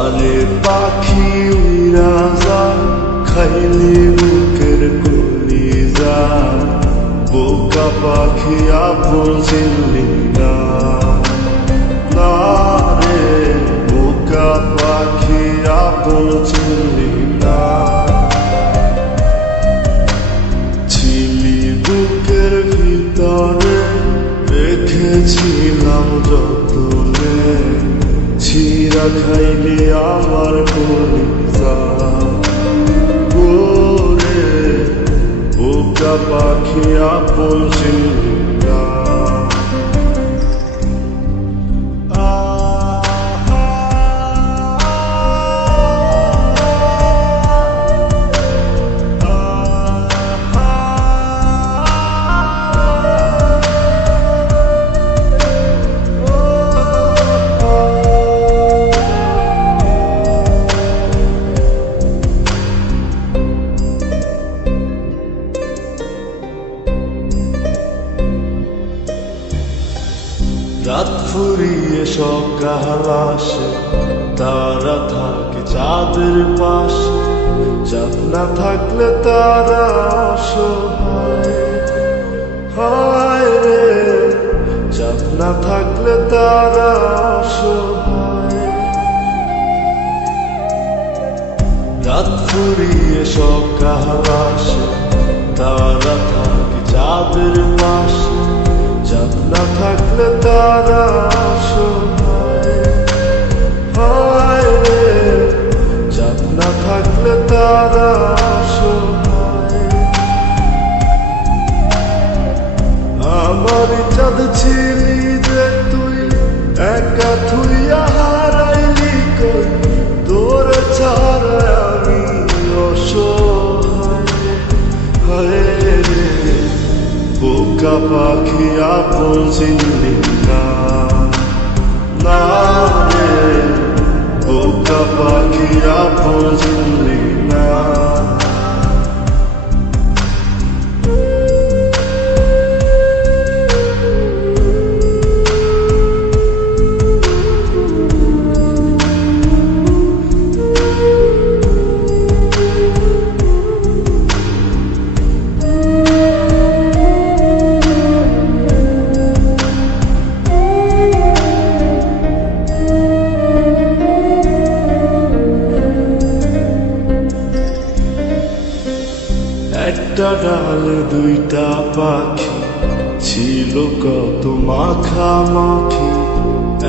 যারে পাখি উইরা যায় খাইলি বুকের কলিজা বোকা পাখি আপন চিনলি না না রে বোকা পাখি আপন চিনলি না ছিলি বুকের ভিতরে রেখেছিলাম যতনে ছিঁড়া খাইলি আমার কলিজা ওরে বোকা পাখি আপন চিনলি না রাত ফুরিয়ে সকাল আসে তারা থাকে চাঁদের পাশে চাঁদ না থাকলে তারা অসহায় হায় রে চাঁদ না থাকলে তারা অসহায় রাত ফুরিয়ে সকাল আসে তারা থাকে চাঁদের পাশে চাঁদ না থাকলে তারা অসহায় হায় রে চাঁদ না থাকলে তারা অসহায় আমার চাঁদ ছিলি যে তুই একা থুইয়া হারাইলি কই তোর ছাড়া আমি অসহায় হায় রে বোকা পাখি আপন চিনলি না না রে বোকা পাখি আপন চিনলি না একটা ডালে দুইটা পাখি ছিল কত মাখামাখি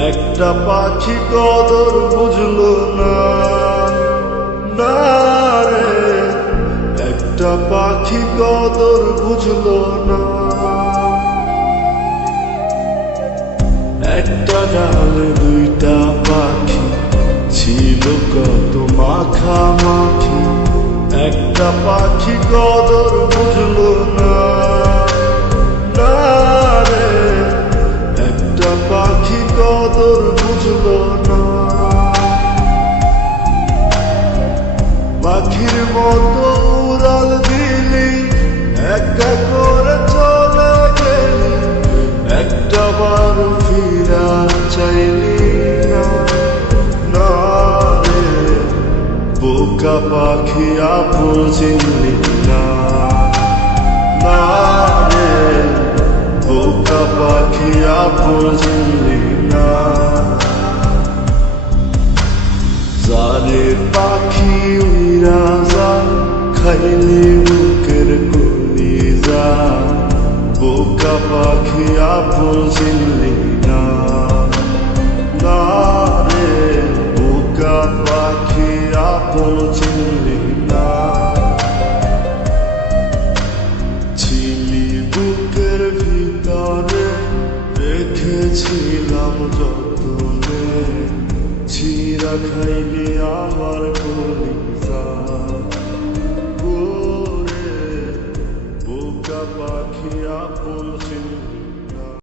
একটা পাখি কদর বুঝলো না না রে একটা পাখি কদর বুঝলো না একটা ডালে দুইটা পাখি ছিল কত মাখামাখি একটা পাখি কদর বুঝলো না না রে একটা পাখি কদর বুঝলো না পাখির মতো উড়াল দিলি একা করে চলে গেলি একটা বার ফিরা চাইলি না না রে বোকা পাখি আপন চিনলি না না রে বোকা পাখি আপন চিনলি না যারে পাখি উইরা যায় খাইলি বুকের কলিজা বোকা পাখি আপন চিনলি না না রে বোকা পাখি আপন চিনলি না ছিলি বুকের ভিতরে রেখেছিলাম যতনে ছিঁড়া খাইলি আমার কলিজা ওরে বোকা পাখি আপন চিনলি